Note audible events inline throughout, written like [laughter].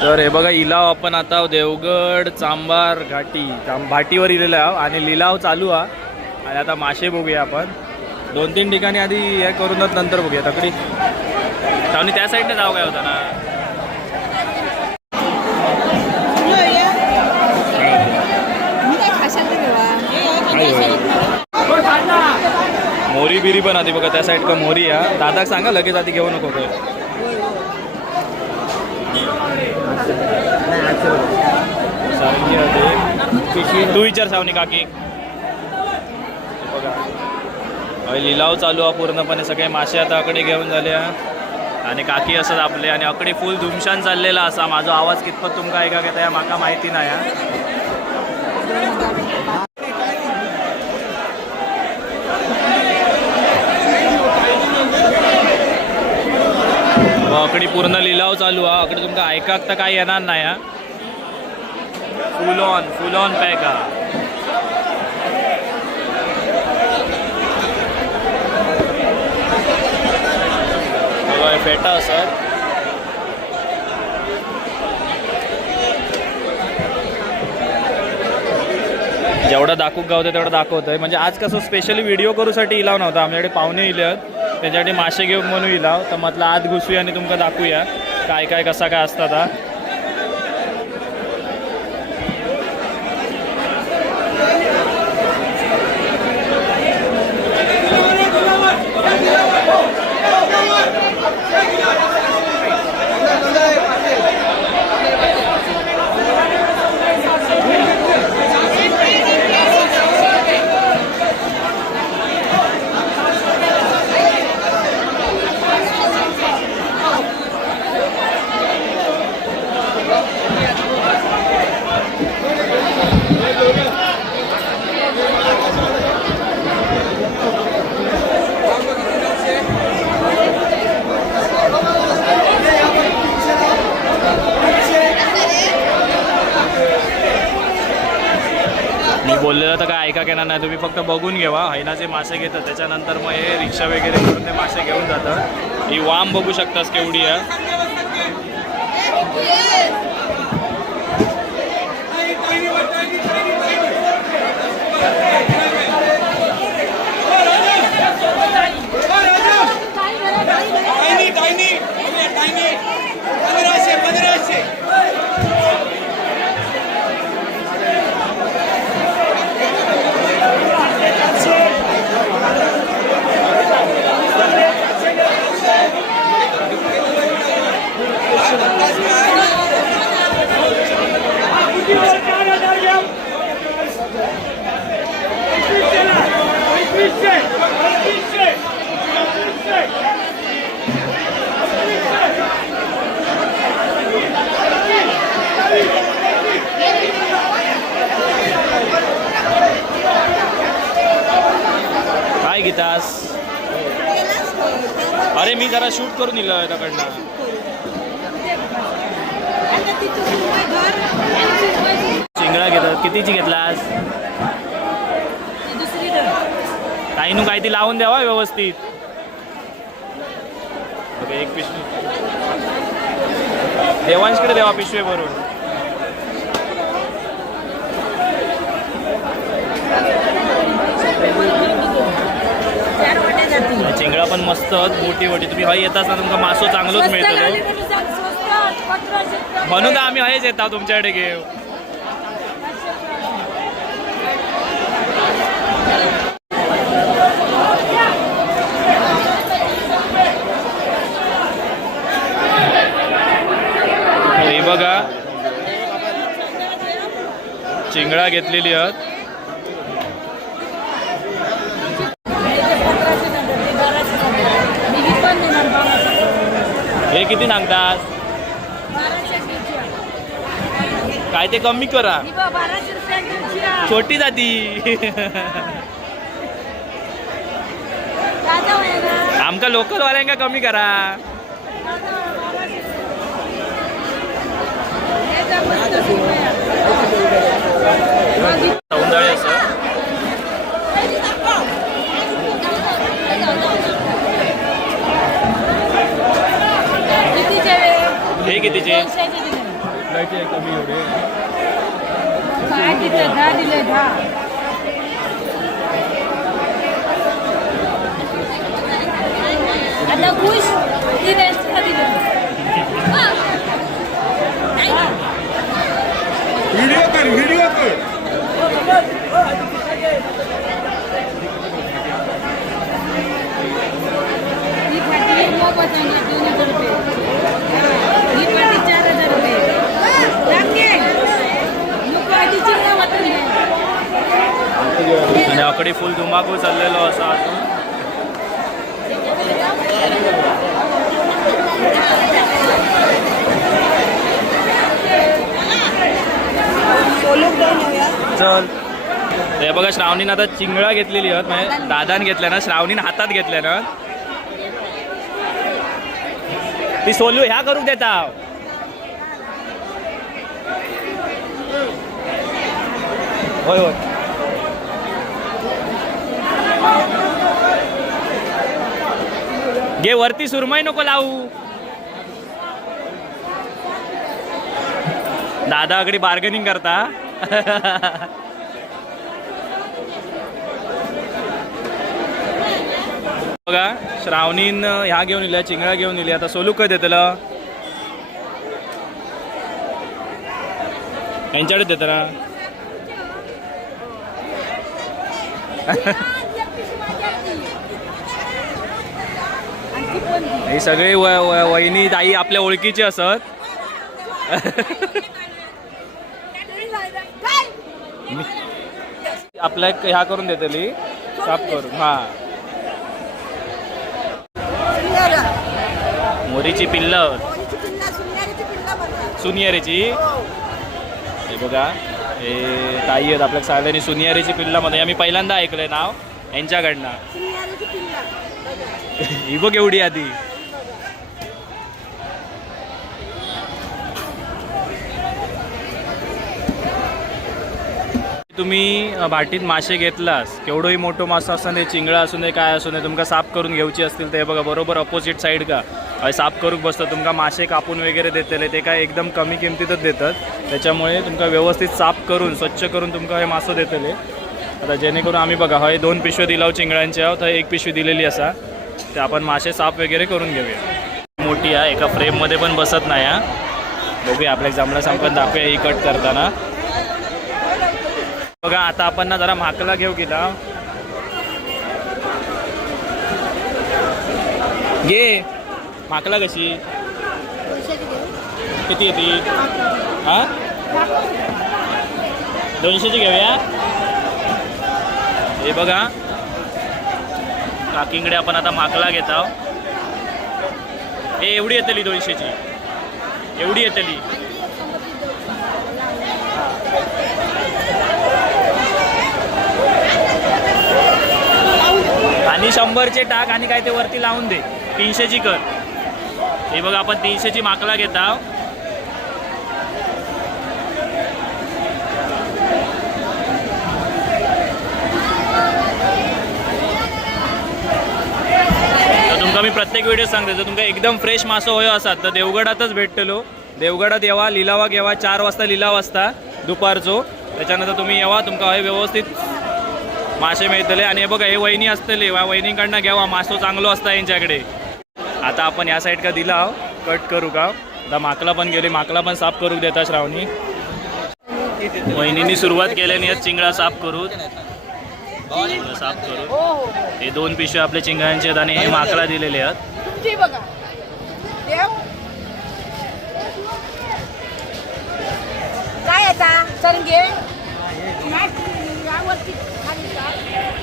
तर हे बघा इलाव आपण आता देवगड चांबार घाटी भाटीवर इलेलो आहो आणि लिलाव चालू हा. आणि आता मासे बघूया आपण. दोन तीन ठिकाणी आधी हे करूनच नंतर बघूया. तकडी. आणि त्या साईडने जाऊ काय होता ना? मोरी बिरी पण आधी बघा त्या साईड का मोरी हा. दादा सांगा लगेच आधी घेऊ नको काय सारंगी आधी. तू विचार सावनी काकी. बघा. लिलाव चालू आहे पूर्णपणे. सगळे मासे आता अकडे घेऊन झाले आणि काकी असत आपले. आणि अकडे फुल धुमशान चाललेला असा. माझा आवाज कितपत तुमका ऐका घेता या? माका माहिती नाही इकडे पूर्ण लिलाव चालू हा इकडे तुमका ऐकाक तर काय येणार नाही हा. Full on full on pack हा फेटा असत जेवढं दाखवूक गावतं तेवढं दाखवतंय. म्हणजे आज कसं स्पेशली व्हिडिओ करूसाठी इलाव नव्हता. आमच्याकडे पाहुणे इले आहेत त्याच्यासाठी मासे घेऊन म्हणून इलाव. तर म्हटलं आत घुसूया आणि तुमका दाखवूया. काय काय कसा काय असतात बोललेलं तर काय ऐका येणार नाही. तुम्ही फक्त बघून घेवा. हैनाचे मासे घेतात. त्याच्यानंतर मग हे रिक्षा वगैरे करून ते मासे घेऊन जातात. ही वाम बघू शकतास केवढी आहे. अरे मी जरा शूट करून दिलं त्याकडनं. चिंगळा घेतात कितीची घेतलास काही नु काही ती लावून द्यावा व्यवस्थित. एक पिशवी. देवांशकडे देवा पिशवी भरून. चिंगळा पण मस्त मोठी मोठी. तुम्ही हय येताच ना तुमका मासो चांगलोच मिळतो म्हणून आम्ही हयच येतात तुमच्याकडे घेऊ हे बघा. चिंगळा घेतलेली आहेत. हे किती सांगतात? काय ते कमी करा. छोटी जाती आमका लोकल वाल्यांका कमी करा सौंदर्य असं हे कितीचे? करायचे कमी एवढे? काय दिले? दहा दिले दहा. आता खुश तीन एक्स्ट्रा दिले व्हिडिओ कर व्हिडिओ कर ही पाटी मोफत आणली दोन हजार रुपये ही पाटी चार हजार रुपये टाके नको आधी चिंगा वाटत नाही आणि आकडे फुल धुमाकूळ चाललेलो असा अजून चल हे बघा श्रावणीनं आता चिंगळा घेतलेली आहेत. म्हणजे दादान घेतल्या ना श्रावणीनं हातात घेतल्या ना. ती सोलू ह्या करू देता होय होय. घे वरती सुरमई नको लावू. दादा अगदी बार्गेनिंग करता. बघा श्रावणीन ह्या घेऊन इल्या चिंगळा घेऊन इल्या आता सोलू कधी देतला? यांच्याकडे देतला आणखी [laughs] सगळे व- वहिनी ताई आपल्या ओळखीचे असत. [laughs] आपल्या एक ह्या करून देतली साफ करून हा. मोरीची पिल्ल. सुनियारीची हे. बघा हे ताई आहेत आपल्या सगळ्यांनी सुनियारीची पिल्लामध्ये आम्ही पहिल्यांदा ऐकलंय नाव यांच्याकडनं. ही बघ एवढी आधी. तुम्ही भाटीत मासे घेतलास केवढंही मोठं मासा असू दे चिंगळा असू दे काय असू दे तुमका साफ करून घेऊची असतील ते बघा बरोबर अपोजिट साईड का? हय साफ करूक बसतं तुमका मासे कापून वगैरे देतले ते काय एकदम कमी किमतीतच देतात. त्याच्यामुळे तुमका व्यवस्थित साफ करून स्वच्छ करून तुमका हे मासं देतले. आता जेणेकरून आम्ही बघा हय दोन पिशव्या दिलाव चिंगळ्यांच्या थंय एक पिशवी दिलेली असा. ते आपण मासे साफ वगैरे करून घेऊया. मोठी आहे एका फ्रेममध्ये पण बसत नाही हा. बघूया आपल्या जांभळा सांगून दाखवूया ही कट करताना. बघा आता आपण ना जरा म्हाकला घेऊ गेला. घे म्हाकला कशी? किती येते हा? दोनशेची घेऊया. हे बघा. काकिंगडे आपण आता माकला घेत आहोत. हे एवढी येतली दोनशेची. एवढी येतली आणि शंभरचे टाक आणि काय ते वरती लावून दे. तीनशेची कर. हे बघा आपण तीनशेची माकला घेत. आहोत तुमका मी प्रत्येक व्हिडिओ सांगते जर तुमका एकदम फ्रेश मासो होयो असात तर देवगडातच भेटतलो. देवगडात येवा लिलावा घेवा चार वाजता लिलाव असता दुपारचो. त्याच्यानंतर तुम्ही येवा तुमका हे व्यवस्थित मासे मिळतले आणि हे बघा हे वहिनी असतले वा वहिनीकडनं घ्यावा मासो चांगलो असता यांच्याकडे. आता आपण या साईड का दिला कट करू का? आता माकला पण गेली माकला पण साफ करू देता श्रावणी. वहिनींनी सुरुवात केल्याने चिंगळा साफ करू. साफ करू. हे दोन पिशव्या आपले चिंगळ्यांचे आहेत आणि हे माकला दिलेले आहेत.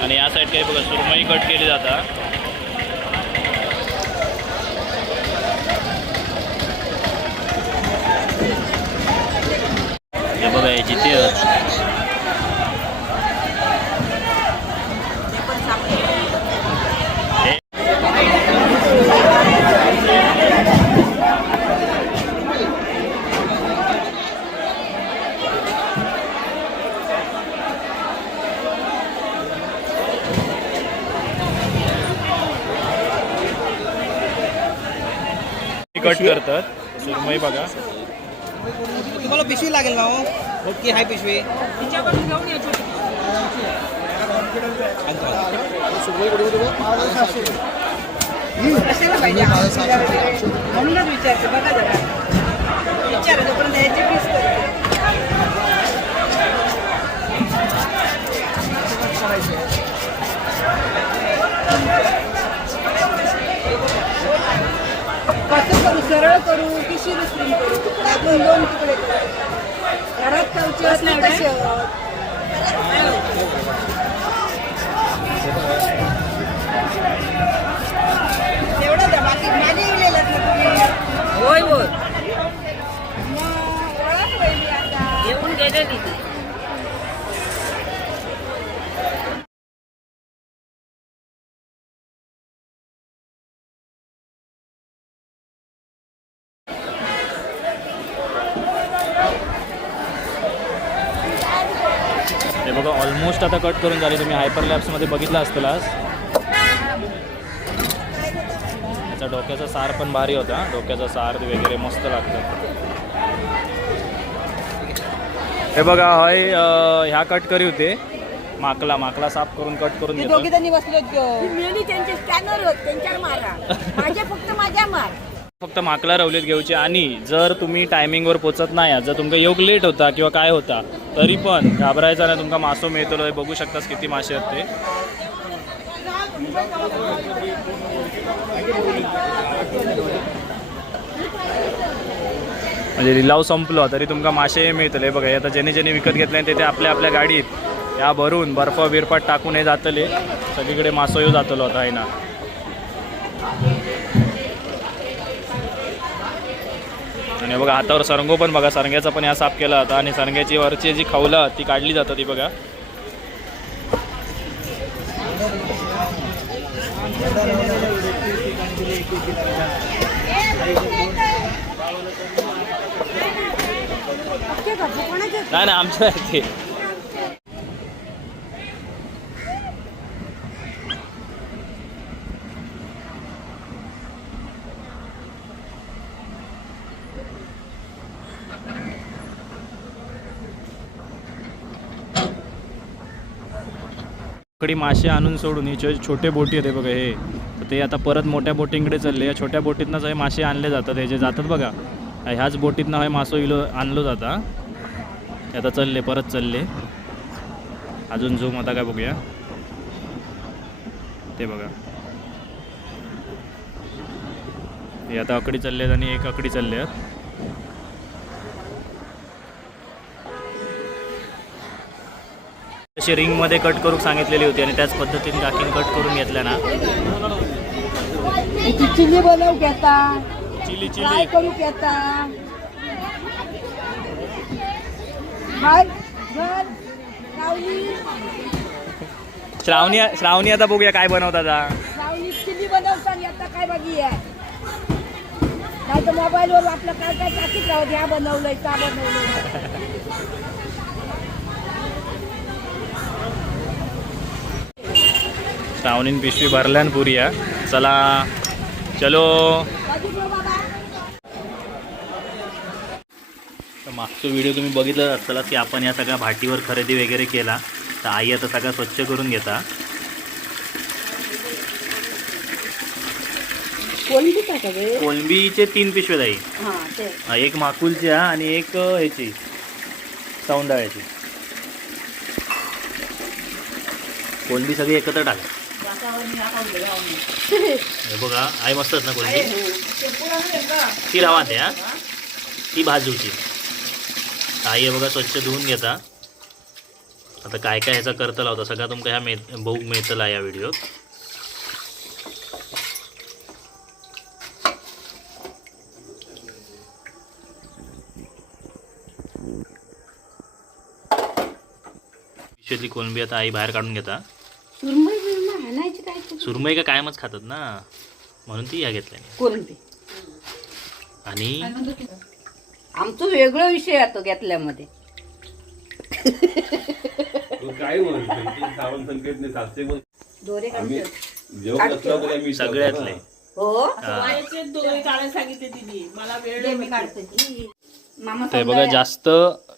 आणि या साईड काही बघा सुरमई कट केली जाता. हे बघा जिथे कट करतात. सुरमई बघा. तुम्हाला पिशवी लागेल ना हो? ओके हाय पिशवी. कशाला पाहिजे म्हणूनच विचारते बघा जरा. विचारा जोपर्यंत याची फीस करते कसं करू सरळ करू की शिरस्त्रीम करू. त्यातून दोन तुकडे करू. घरात खाऊचे असले द्या बाकी माझे होय होय. येऊन गेले तिथे. बघा ऑलमोस्ट आता कट करून झाले. तुम्ही हायपर लॅब्समध्ये बघितलं असतील आज. त्याचा डोक्याचा सार पण भारी होता. डोक्याचा सार वगैरे मस्त लागतं. हे बघा हय ह्या कट करी होते. माकला माकला साफ करून कट करून त्यांचे स्कॅनर होत त्यांच्यावर मारा. [laughs] माझे फक्त माझ्या मार. फक्त माकला रवलीत घेऊची. आणि जर तुम्ही टायमिंगवर पोचत नाही जर तुमका योग लेट होता किंवा काय होता तरी पण घाबरायचा नाही तुमका मासो मिळतो बघू शकतास किती मासे आहेत ते. म्हणजे लिलाव संपलो तरी तुमका मासे मिळतले. बघा हे आता ज्याने ज्याने विकत घेतले ते ते आपल्या आपल्या गाडीत या भरून बर्फ बिरपाट टाकून हे जातले. सगळीकडे मासो येऊ जातलो आता आहे ना. आणि बघा हातावर सरंगो पण बघा सरंग्याचा पण या साफ केला होता आणि सरंग्याची वरची जी खवलं ती काढली जातात ती बघा. नाही नाही आमच्या आहे मासे आणून सोडून हे छोटे बोटी आहेत बघा हे. तर ते आता परत मोठ्या बोटींकडे चालले. या छोट्या बोटीतनंच हे मासे आणले जातात. हे जे जातात बघा. ह्याच बोटीतनं हे मासो इलो आणलो जाता ते आता चालले परत चालले. अजून झूम आता काय बघूया. ते बघा. हे आता अकडी चालले आहेत आणि एक अकडी चालले आहेत तशी रिंगमध्ये कट करू सांगितलेली होती आणि त्याच पद्धतीने काकीन कट करून घेतल्या ना. चिल्ली बनवू घेता चिली काय करू घेता श्रावणी. श्रावणी आता बघूया काय. रावली चिल्ली बनवताना आता काय बघी आहे? नाही तर मोबाईलवर आपलं काय काय टाकीत राहू ह्या बनवलंय का बनवलंय? श्रावणीन पिशवी भरल्यान पुरी हा. चला चलो. तर मागचा व्हिडिओ तुम्ही बघितलं असतालाच की आपण या सगळ्या भाटीवर खरेदी वगैरे केला. तर आई आता सगळा स्वच्छ करून घेता. कोलंबीचे तीन पिशवे जाई एक माकुलची हा आणि एक ह्याची. सौंदाळ्याची. कोलंबी सगळी एकत्र टाका. हे बघा आई मस्तच ना कोलंबी ती रावा ते हा. ती भाजूची. आई हे बघा स्वच्छ धुवून घेता. आता काय काय ह्याचा करता लावता? सगळा तुमका ह्या मे बघूक मिळतला या व्हिडिओत कोलंबी आता आई बाहेर काढून घेता. काय? सुरमई का कायमच खातात ना? म्हणून ती या घेतल्या कोणती आणि? आमचं वेगळं विषय येतो घेतल्यामध्ये. काय म्हणतो सावंत संकेत नाही सातशे मग दोरे आम्ही जेवण असलं तरी आम्ही सगळ्यातले. हो. दे, मी काढते. की. मामा ते बघा जास्त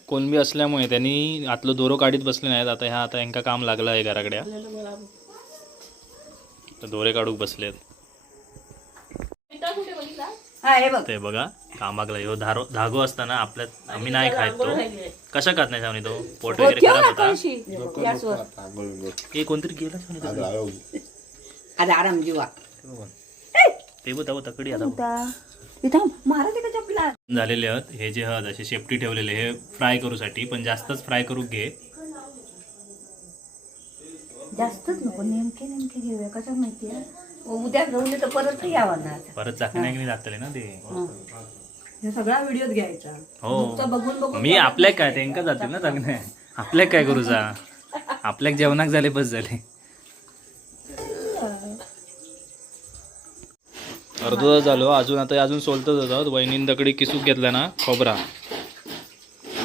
कोलंबी असल्यामुळे त्यांनी आतलं दोरो काढीत बसले नाहीत. आता ह्या आता यांका काम लागलं आहे घराकड्या. दोरे काढूक बसलेत. हा हे बघ. ते बघा कामाकला ह्यो धारो धागो असताना आपल्यात आम्ही नाही खात तो. कशा खात नाही सावनी तो? पोट वगैरे ठेव खराब होता? हे कोणतरी गेलं आराम जीवा. ते बघ. ते बघ तेव्हा तकडी आता. झालेले आहेत. हे जे हत असे शेपटी ठेवलेले हे फ्राय करूसाठी पण जास्तच फ्राय करू घे. जास्तच नको नेमके नेमके घेऊया. कसं माहितीये? उद्या घेऊन तर परत यावं ना परत चाकण्याने लागतले ना ते. हे. सगळा व्हिडिओ घ्यायचा बघून हो. बघून मी आपल्याक काय त्यांका जातील ना चाकण्या आपल्याक काय करू जा? आपल्याक जेवणाक झाले बस झाले. अर्ध तास झालो. अजून आता अजून सोलतच होतात. वहिनीन दगडी किसूक घेतला ना खोबरा.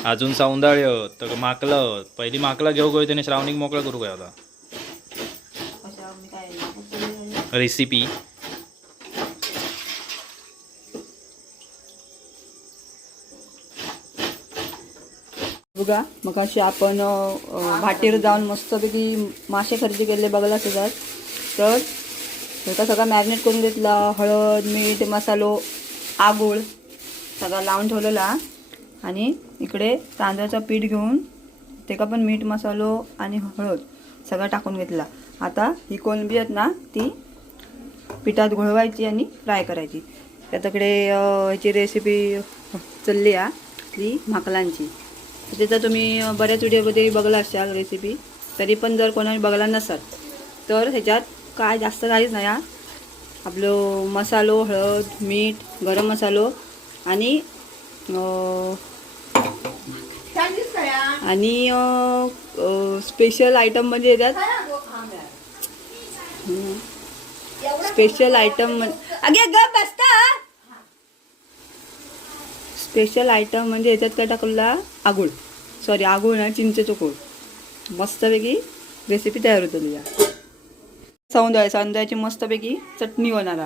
अजून सौंदाळ्य तर माकलं पहिली माकला घेऊ गयो त्याने श्रावणीक मोकळा करू काय आता? रेसिपी बघा मग अशी आपण भाटीवर जाऊन मस्तपैकी मासे खरेदी केले बघायला सुद्धा. तर ह्याचा सगळा मॅरिनेट करून घेतला हळद मीठ मसालो आगूळ सगळा लावून ठेवलेला. आणि इकडे तांदळाचं पीठ घेऊन ते का पण मीठ मसालो आणि हळद सगळं टाकून घेतला. आता ही कोलंबी आहेत ना ती पिठात घोळवायची आणि फ्राय करायची. त्याच्याकडे ह्याची रेसिपी चालली आहे ती माकलांची त्याचा तुम्ही बऱ्याच व्हिडिओमध्ये बघला असाल रेसिपी तरी पण जर कोणाने बघला नसाल तर ह्याच्यात काय जास्त काहीच नाही हा. आपलं मसालो हळद मीठ गरम मसालो आणि आणि स्पेशल आयटम म्हणजे याच्यात स्पेशल आयटम अगे ग बसता. स्पेशल आयटम म्हणजे याच्यात काय टाकला आगुळ. सॉरी आगुळ ना चिंचेचं कोळ मस्तपैकी रेसिपी तयार होतो तुझ्या. सौंदर्य सौंदर्याची मस्तपैकी चटणी होणार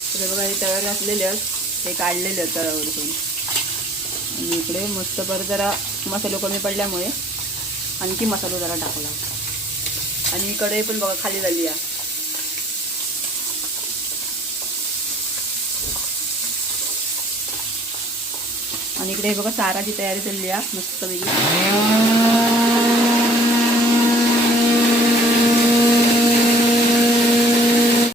इकडे बघा हे तयार घातलेले आहेत हे काढलेले आहेत तव्यावरतून. आणि इकडे मस्त परत जरा मसालो कमी पडल्यामुळे आणखी मसालो जरा टाकला. आणि कढई पण बघा खाली झाली आहे. आणि इकडे बघा साराची तयारी चालली आहे मस्तपैकी.